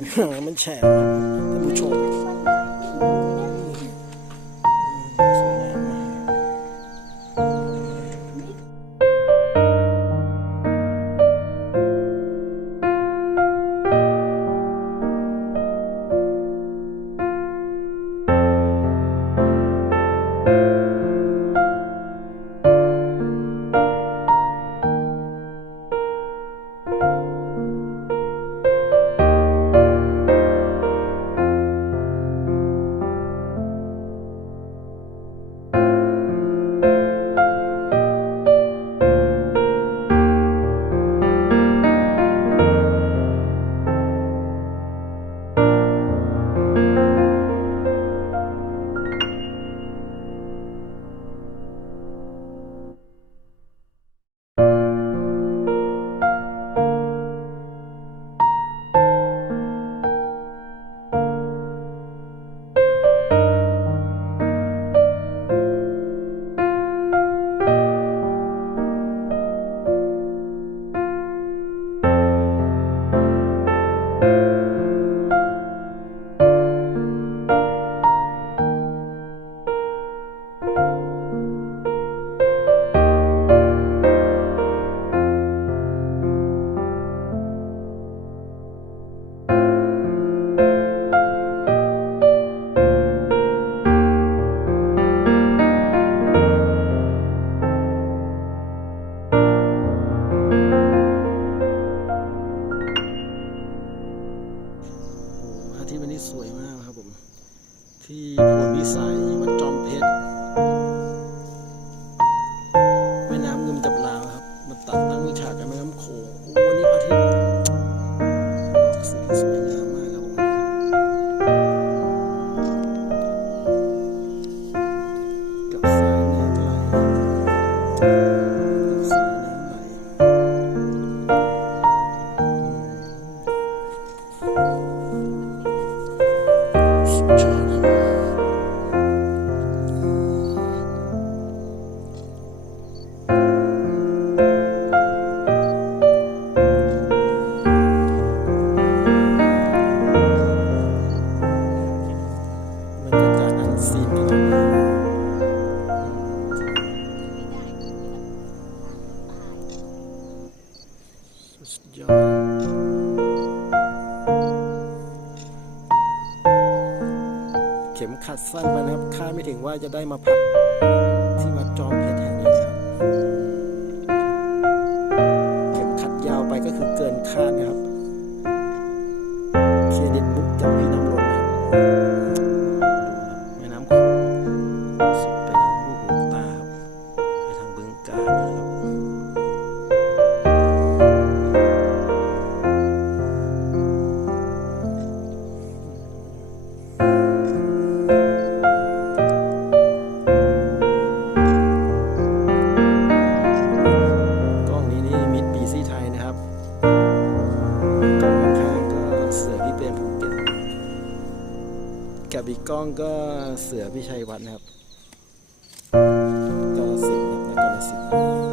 วหลังน้ำอุ้ยมันแฉะครับ โอ้ นี้สวยมากครับผม ที่โพนวิสัยวัดจอมเพชรแม่น้ำเงิมจับลาวครับ มาตัดตั้งวิฉากกับแม่น้ำโขงโอ้วันนี้พระอาทิตย์ออกสีสวยงามมากครับผมกับสายน้ำไหล สุดยอด เข็มขัดสั้นไปนะครับคาดไม่ถึงว่าจะได้มาพักที่วัดจอมเพชรแห่งนี้นะครับ เข็มขัดยาวไปก็คือเกินคาดนะครับเครดิตบุ๊กจากพี่น้ำล้นนะครับ กล้องก็เสือพิชัยวัฒน์นะครับกาลสินครับนักาลสิน